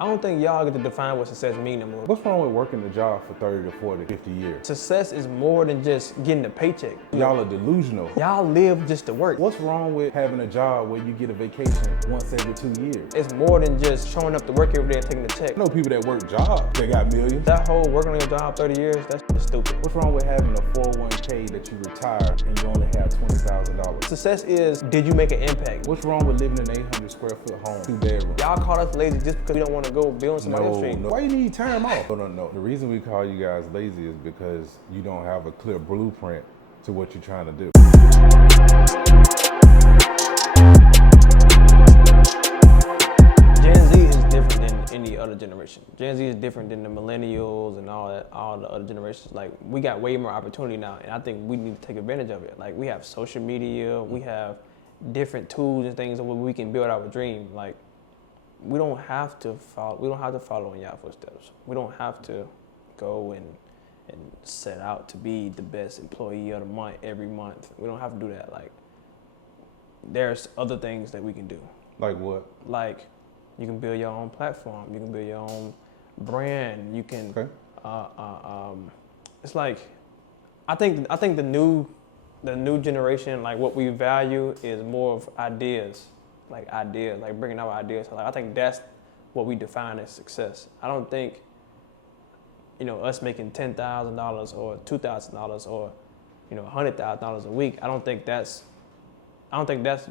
I don't think y'all get to define what success means no more. What's wrong with working the job for 30 to 40, 50 years? Success is more than just getting a paycheck. Y'all are delusional. Y'all live just to work. What's wrong with having a job where you get a vacation once every 2 years? It's more than just showing up to work every day and taking the check. I know people that work jobs, they got millions. That whole working on your job 30 years, that's just stupid. What's wrong with having a 401k that you retire and you only have $20,000? Success is, did you make an impact? What's wrong with living in an 800 square foot home, 2 bedrooms? Y'all call us lazy just because we don't want to go build somebody else's dream. No. Why you need time off? No. The reason we call you guys lazy is because you don't have a clear blueprint to what you're trying to do. Gen Z is different than any other generation. Gen Z is different than the millennials and all the other generations. Like, we got way more opportunity now, and I think we need to take advantage of it. Like, we have social media, we have different tools and things where we can build our dream. Like, we don't have to follow in y'all footsteps. We don't have to go and set out to be the best employee of the month every month. We don't have to do that. Like, there's other things that we can do. Like what? Like, you can build your own platform. You can build your own brand. You can. Okay. It's like, I think the new generation, like, what we value is more of ideas, like bringing our ideas. Like, I think that's what we define as success. I don't think, us making $10,000 or $2,000 or, $100,000 a week. I don't think that's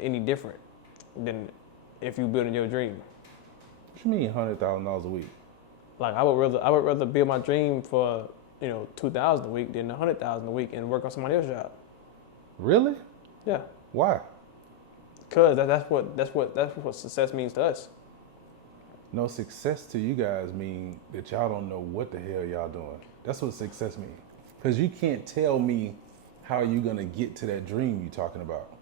any different than if you building your dream. What you mean $100,000 a week? Like, I would rather build my dream for $2,000 a week than $100,000 a week and work on somebody else's job. Really? Yeah. Why? Because that's what success means to us. No, success to you guys mean that y'all don't know what the hell y'all doing. That's what success means. Because you can't tell me how you're gonna get to that dream you're talking about.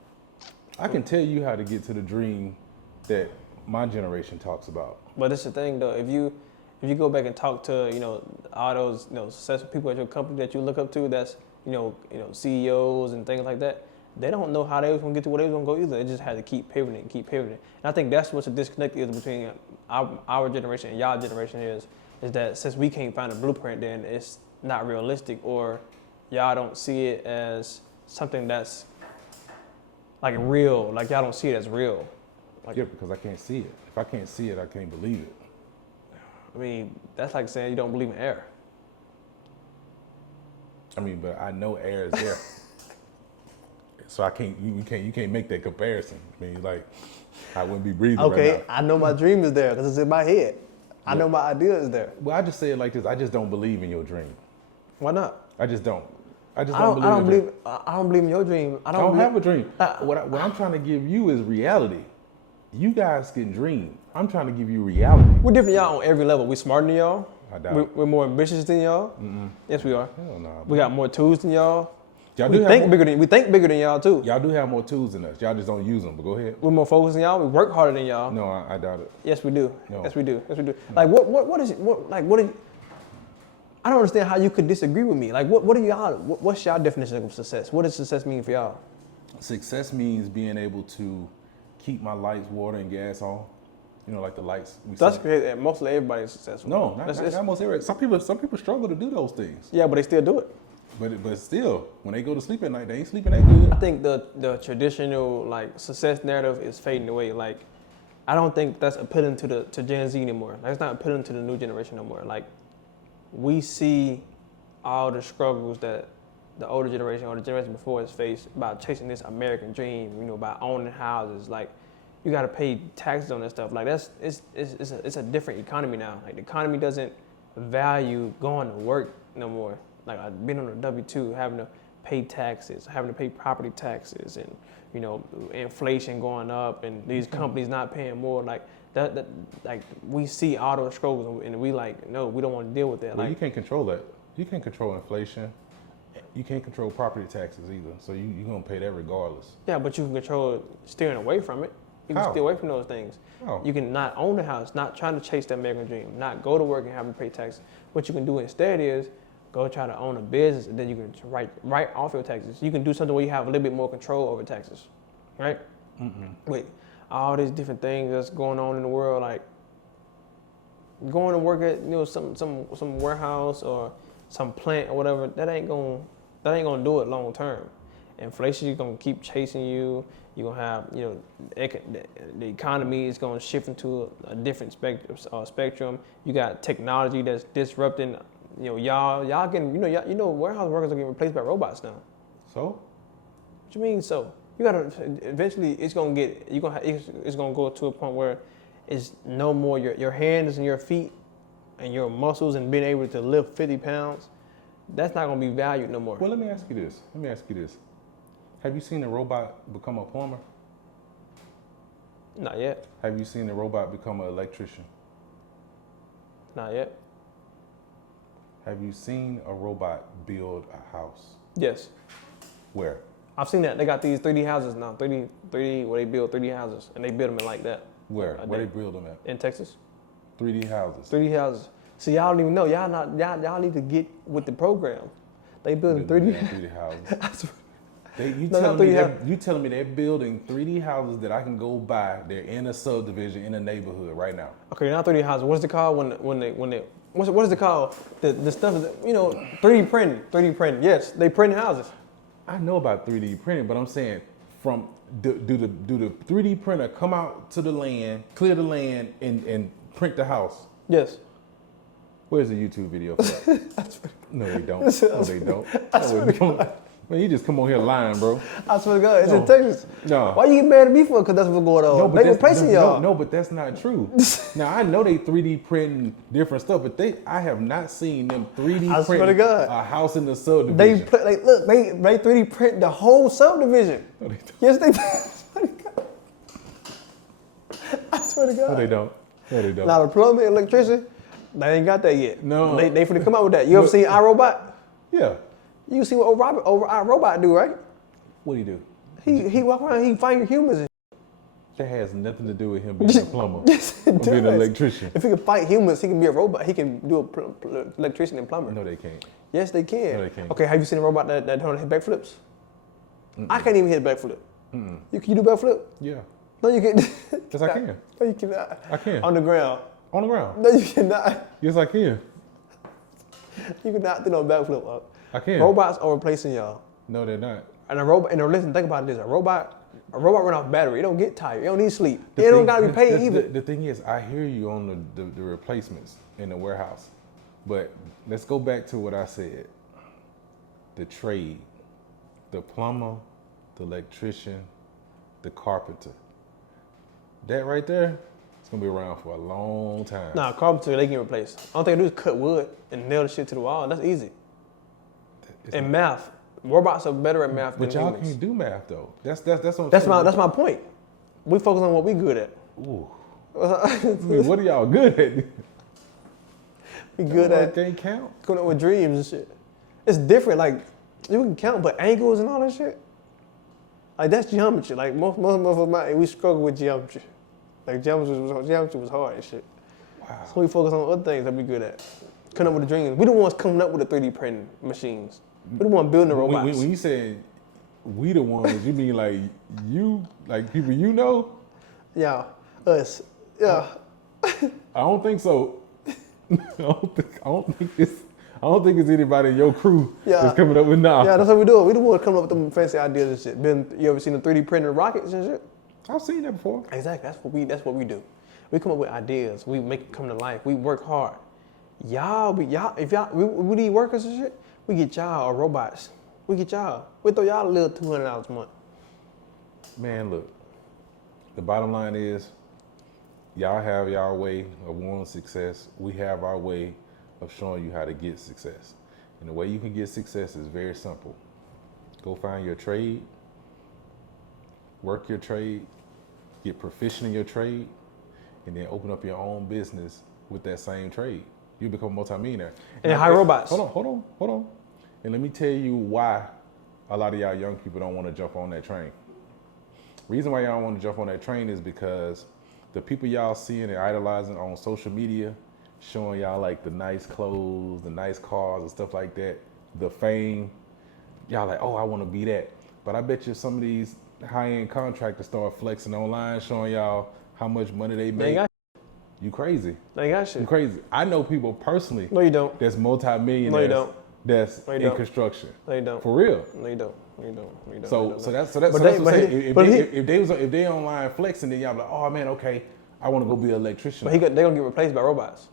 I can tell you how to get to the dream that my generation talks about. But it's the thing though, if you go back and talk to all those successful people at your company that you look up to, that's CEOs and things like that, they don't know how they was gonna get to where they was gonna go either. They just had to keep pivoting. And I think that's what the disconnect is between our generation and y'all generation is that since we can't find a blueprint, then it's not realistic, or y'all don't see it as something that's like real. Like, y'all don't see it as real. Like, yeah, because I can't see it. If I can't see it, I can't believe it. I mean, that's like saying you don't believe in air. I mean, but I know air is there. So you can't make that comparison. I mean, like, I wouldn't be breathing right now. Okay, I know my dream is there because it's in my head. I know my idea is there. Well, I just say it like this. I just don't believe in your dream. Why not? I just don't. I don't believe in your dream. I don't have a dream. What I'm trying to give you is reality. You guys can dream. I'm trying to give you reality. We're different y'all on every level. We're smarter than y'all. I doubt it. We're more ambitious than y'all. Mm-mm. Yes, we are. Hell no. We got more tools than y'all. We think bigger than y'all too. Y'all do have more tools than us. Y'all just don't use them. But go ahead. We're more focused than y'all. We work harder than y'all. No, I doubt it. Yes, we do. No. Yes, we do. Yes, we do. Like, what is I don't understand how you could disagree with me. Like, what are y'all? What's y'all definition of success? What does success mean for y'all? Success means being able to keep my lights, water, and gas on. Like the lights. That's great. Mostly everybody's successful. No, not most everybody. Some people struggle to do those things. Yeah, but they still do it. But still, when they go to sleep at night, they ain't sleeping that good. I think the traditional success narrative is fading away. Like, I don't think that's appealing to Gen Z anymore. Like, it's not appealing to the new generation no more. Like, we see all the struggles that the older generation or the generation before has faced about chasing this American dream. By owning houses. Like, you got to pay taxes on that stuff. Like, it's a different economy now. Like, the economy doesn't value going to work no more. Like, I've been on a W-2, having to pay taxes, having to pay property taxes, and inflation going up, and these companies not paying more. Like that like, we see all those struggles, and we no, we don't want to deal with that. Well, you can't control that. You can't control inflation. You can't control property taxes either. So you're gonna pay that regardless. Yeah, but you can control steering away from it. You can stay away from those things. How? You can not own the house, not trying to chase the American dream, not go to work and have to pay taxes. What you can do instead is go try to own a business, and then you can write off your taxes. You can do something where you have a little bit more control over taxes, right? Mm-mm. With all these different things that's going on in the world, like, going to work at some warehouse or some plant or whatever, that ain't gonna do it long term. Inflation is gonna keep chasing you. You're gonna have, the economy is gonna shift into a different spectrum. You got technology that's disrupting. Y'all getting, warehouse workers are getting replaced by robots now. So? What you mean? So you gotta eventually it's gonna go to a point where it's no more your hands and your feet and your muscles and being able to lift 50 pounds. That's not gonna be valued no more. Well, let me ask you this. Have you seen a robot become a plumber? Not yet. Have you seen a robot become an electrician? Not yet. Have you seen a robot build a house? Yes. Where? I've seen that. They got these 3D houses now. 3D where they build 3D houses and they build them in like that. Where? Where they build them at? In Texas. 3D houses. 3D houses. See, y'all don't even know. Y'all need to get with the program. They building 3D houses. You telling me they're building 3D houses that I can go buy? They're in a subdivision in a neighborhood right now. Okay, not 3D houses. What's it called what is it called? The stuff is 3D printing. 3D printing. Yes, they print houses. I know about 3D printing, but I'm saying do the 3D printer come out to the land, clear the land, and print the house? Yes. Where's the YouTube video for that? No, they don't. No, they don't. No, they don't. Man, you just come on here lying, bro. I swear to God, it's in Texas. No. Why you get mad at me for? Because that's what's going on. They replacing y'all. No, but that's not true. Now, I know they 3D printing different stuff, but I have not seen them 3D print a house in the subdivision. They 3D print the whole subdivision. No, they don't. Yes, they do. I swear to God. No, they don't. No, they don't. Now, the plumbing, electrician, they ain't got that yet. No. They finna come out with that. You ever seen iRobot? Yeah. You see what iRobot do, right? What do you do? He walk around, he find humans. That has nothing to do with him being a plumber. Yes, it does. Being an electrician. If he can fight humans, he can be a robot. He can do a electrician and plumber. No, they can't. Yes, they can. No, they can't. Okay, have you seen a robot that hit backflips? I can't even hit a backflip. You do backflip? Yeah. No, you can't. Yes, I can. No, you cannot. I can. On the ground. On the ground. No, you cannot. Yes, I can. You cannot do no backflip. I can. Robots are replacing y'all. No, they're not. And listen, think about this. A robot run off battery. It don't get tired. It don't need sleep. It don't gotta be paid either. The thing is, I hear you on the replacements in the warehouse, but let's go back to what I said. The trade, the plumber, the electrician, the carpenter. That right there, it's gonna be around for a long time. Nah, carpenter, they can replace. All they do is cut wood and nail the shit to the wall. That's easy. And math. Robots are better at math than humans. But y'all can't do math though. That's what I'm saying. That's my point. We focus on what we good at. Ooh. I mean, what are y'all good at? We good at can't count. Coming up with dreams and shit. It's different. Like you can count, but angles and all that shit. Like that's geometry. Like most of us, we struggle with geometry. Like geometry was hard and shit. Wow. So we focus on other things that we good at. Coming up with the dreams. We the ones coming up with the 3D printing machines. We the one building the robots. When you say we the ones, you mean like you, like people you know? Yeah, us. Yeah. I don't think so. I don't think it's anybody in your crew that's coming up with now. Yeah, that's what we do. We the ones coming up with them fancy ideas and shit. You ever seen the 3D printed rockets and shit? I've seen that before. Exactly. That's what we do. We come up with ideas. We make it come to life. We work hard. If we need workers and shit, we get y'all or robots. We get y'all. We throw y'all a little $200 a month. Man, look. The bottom line is, y'all have y'all way of wanting success. We have our way of showing you how to get success. And the way you can get success is very simple. Go find your trade, work your trade, get proficient in your trade, and then open up your own business with that same trade. You become a multimillionaire. And hire robots. Hold on. And let me tell you why a lot of y'all young people don't want to jump on that train. Reason why y'all don't want to jump on that train is because the people y'all seeing and idolizing on social media, showing y'all like the nice clothes, the nice cars and stuff like that, the fame, y'all like, oh, I want to be that. But I bet you some of these high-end contractors start flexing online, showing y'all how much money they make. You crazy. They ain't got shit. You crazy. I know people personally. No, you don't. That's multi-millionaires. No, you don't. That's No, you in don't. construction. No, you don't. For real. No, you don't. No, you don't. No, you don't. So No, you don't. that's But what they- I'm but saying. he- If but he- they online flexing, then y'all be like, oh man, okay, I want to go be an electrician. But they gonna get replaced by robots.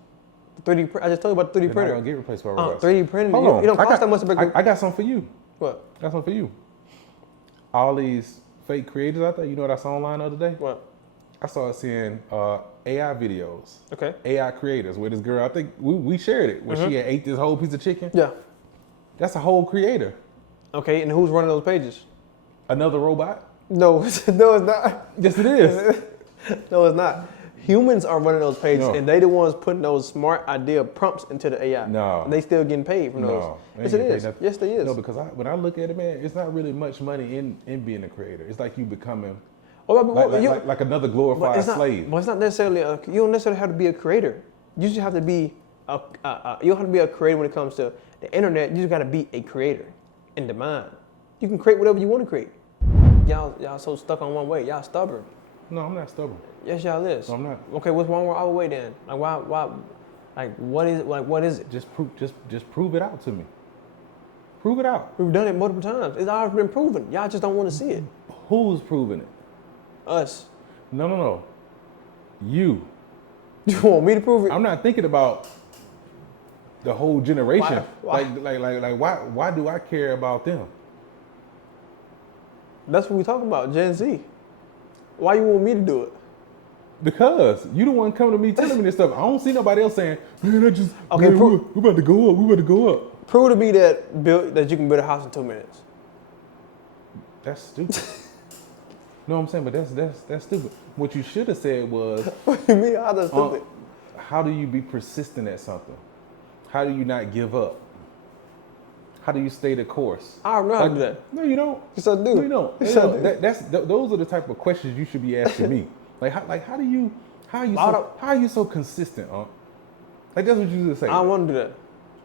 The 3D. I just told you about the 3D They're not printer. gonna get replaced by robots. 3D printing. Hold You on. don't I cost got- that much to make. I got something for you. What? I got something for you. All these fake creators out there. You know what I saw online the other day? What? I started seeing AI videos. Okay. AI creators with this girl. I think we shared it where she had ate this whole piece of chicken. Yeah. That's a whole creator. Okay. And who's running those pages? Another robot? No, no, it's not. Yes, it is. No, it's not. Humans are running those pages, No. and they the ones putting those smart idea prompts into the AI. No. And they still getting paid from those. No, they Yes, ain't it getting is. paid nothing. Yes, they is. No, because when I look at it, man, it's not really much money in being a creator. It's like you becoming Oh, but like another but glorified it's not, slave. But it's not necessarily. You don't necessarily have to be a creator. You just have to be you don't have to be a creator when it comes to the internet. You just got to be a creator in the mind. You can create whatever you want to create. Y'all so stuck on one way. Y'all stubborn. No, I'm not stubborn. Yes, y'all is. No, I'm not. Okay, what's wrong with our way then? Like why? Like what is it? Like what is it? Just prove it out to me. Prove it out. We've done it multiple times. It's already been proven. Y'all just don't want to see it. Who's proving it? Us. No. You. You want me to prove it? I'm not thinking about the whole generation. Why? Like why do I care about them? That's what we talking about, Gen Z. Why you want me to do it? Because you the one coming to me telling me this stuff. I don't see nobody else saying, man, Okay, we're about to go up. We're about to go up. Prove to me that you can build a house in 2 minutes. That's stupid. No, I'm saying, but that's stupid. What you should have said was, What do you mean? How that's stupid? how do you be persistent at something? How do you not give up? How do you stay the course? I don't know how to do that. No, you don't. Yes, I do. No, you don't. Yes, You I know, do. those are the type of questions you should be asking me. How are you so consistent, Like that's what you just say. I don't want to do that.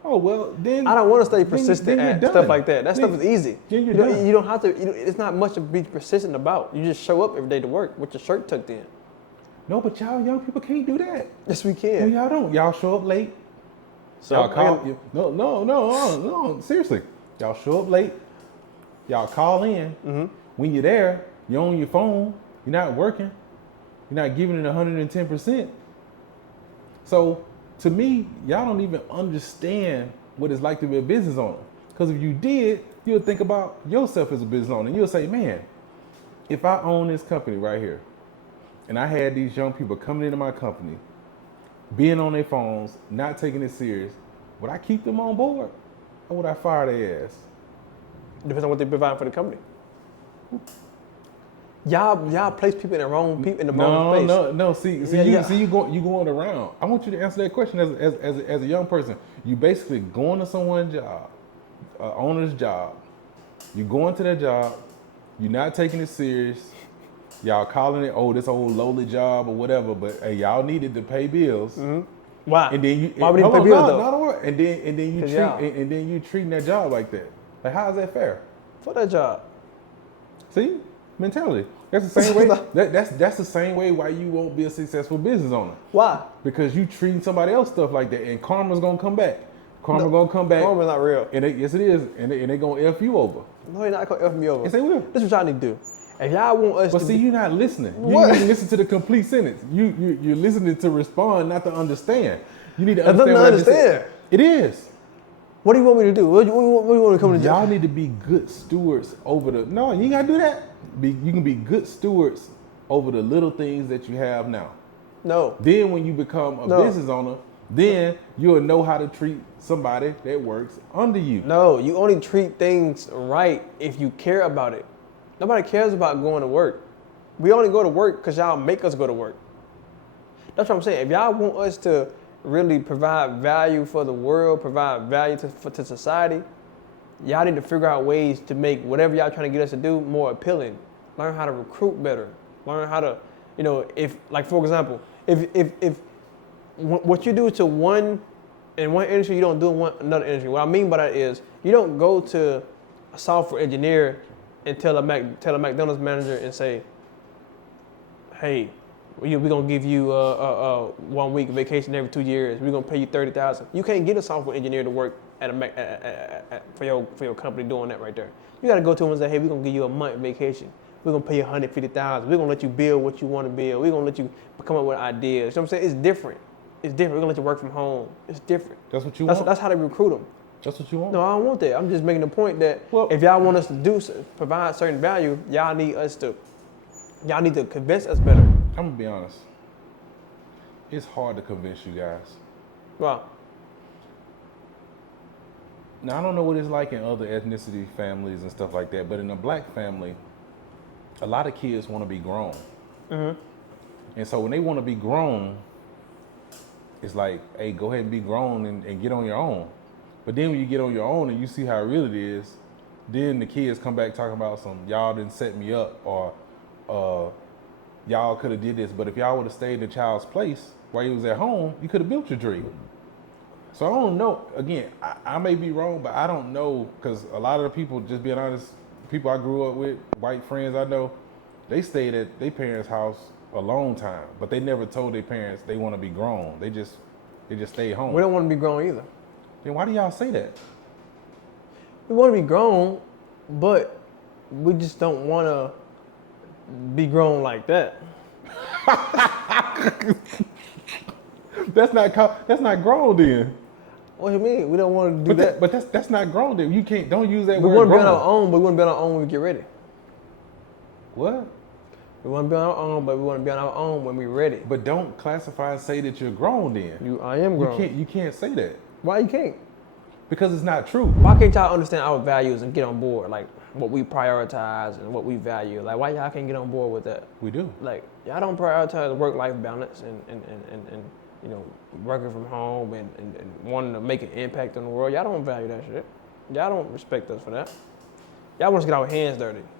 Oh well, then I don't want to stay then persistent you're at done. stuff like that. That Then- stuff is easy. then you're you, don't, done. you don't have to. It's not much to be persistent about. You just show up every day to work with your shirt tucked in. No, but y'all young people can't do that. Yes, we No, can. y'all don't. Y'all show up late. So Y'all call. No. Seriously, y'all show up late. Y'all call in. Mm-hmm. When you're there, you're on your phone. You're not working. You're not giving it 110%. So to me, y'all don't even understand what it's like to be a business owner. Because if you did, you'll think about yourself as a business owner. You'll say, man, if I own this company right here, and I had these young people coming into my company, being on their phones, not taking it serious, would I keep them on board or would I fire their ass? Depends on what they provide for the company. Y'all place people in the wrong space. No. See, you going around. I want you to answer that question as a young person. You basically going to someone's job, owner's job. You going to their job. You're not taking it serious. Y'all calling it, this old lowly job or whatever. But hey, y'all needed to pay bills. Mm-hmm. Why? And then you Why would you pay bills though? Don't worry. And then you treating that job like that. Like how is that fair? For that job. See? Mentality. That's the same way. That's the same way why you won't be a successful business owner. Why? Because you treating somebody else stuff like that, and karma's gonna come back. Karma's not real. And yes, it is. And they gonna F you over. No, they're not gonna F me over. Yes, they will. This is what y'all need to do. If y'all want us But to see, you're not listening. You What? need to listen to the complete sentence. You're listening to respond, not to understand. You need to That's understand. nothing to what I just said. understand. It is. What do you want me to do? What do you want me to come to do? Y'all need to be good stewards over the. No, you ain't gotta do that. You can be good stewards over the little things that you have now. No. Then when you become a business owner, then you'll know how to treat somebody that works under you. No, you only treat things right if you care about it. Nobody cares about going to work. We only go to work because y'all make us go to work. That's what I'm saying. If y'all want us to really provide value for the world, provide value to society, y'all need to figure out ways to make whatever y'all trying to get us to do more appealing. Learn how to recruit better. Learn how to, if, like for example, if what you do to one industry, you don't do in another industry. What I mean by that is you don't go to a software engineer and tell a McDonald's manager and say, hey, We're gonna give you 1 week vacation every 2 years. We're gonna pay you $30,000. You can't get a software engineer to work for your company doing that right there. You gotta go to them and say, hey, we're gonna give you a month vacation. We're gonna pay you $150,000. We're gonna let you build what you want to build. We're gonna let you come up with ideas. You know what I'm saying? It's different. It's different. We're gonna let you work from home. It's different. That's what you want? That's how they recruit them. That's what you want? No, I don't want that. I'm just making the point that if y'all want us to provide certain value, y'all need to convince us better. I'm gonna be honest. It's hard to convince you guys. Wow. Now, I don't know what it's like in other ethnicity families and stuff like that, but in a black family, a lot of kids want to be grown. Mm-hmm. And so when they want to be grown, it's like, hey, go ahead and be grown and get on your own. But then when you get on your own and you see how real it is, then the kids come back talking about y'all didn't set me up, or y'all could have did this. But if y'all would have stayed in the child's place while you was at home, you could have built your dream. So I don't know. Again, I may be wrong, but I don't know, because a lot of the people, just being honest, people I grew up with, white friends I know, they stayed at their parents' house a long time, but they never told their parents they want to be grown. They just stayed home. We don't want to be grown either. Then why do y'all say that? We want to be grown, but we just don't want to be grown like that. That's not grown then. What do you mean? We don't want to do that. But that's not grown then. You can't, don't use that We word want to be grown. on our own, but we want to be on our own when we get ready. What? We want to be on our own, but we want to be on our own when we're ready. But don't classify and say that you're grown then. I am grown. You can't say that. Why you can't? Because it's not true. Why can't y'all understand our values and get on board? Like what we prioritize and what we value. Like why y'all can't get on board with that? We do. Like y'all don't prioritize work-life balance and working from home and wanting to make an impact on the world. Y'all don't value that shit. Y'all don't respect us for that. Y'all want us to get our hands dirty.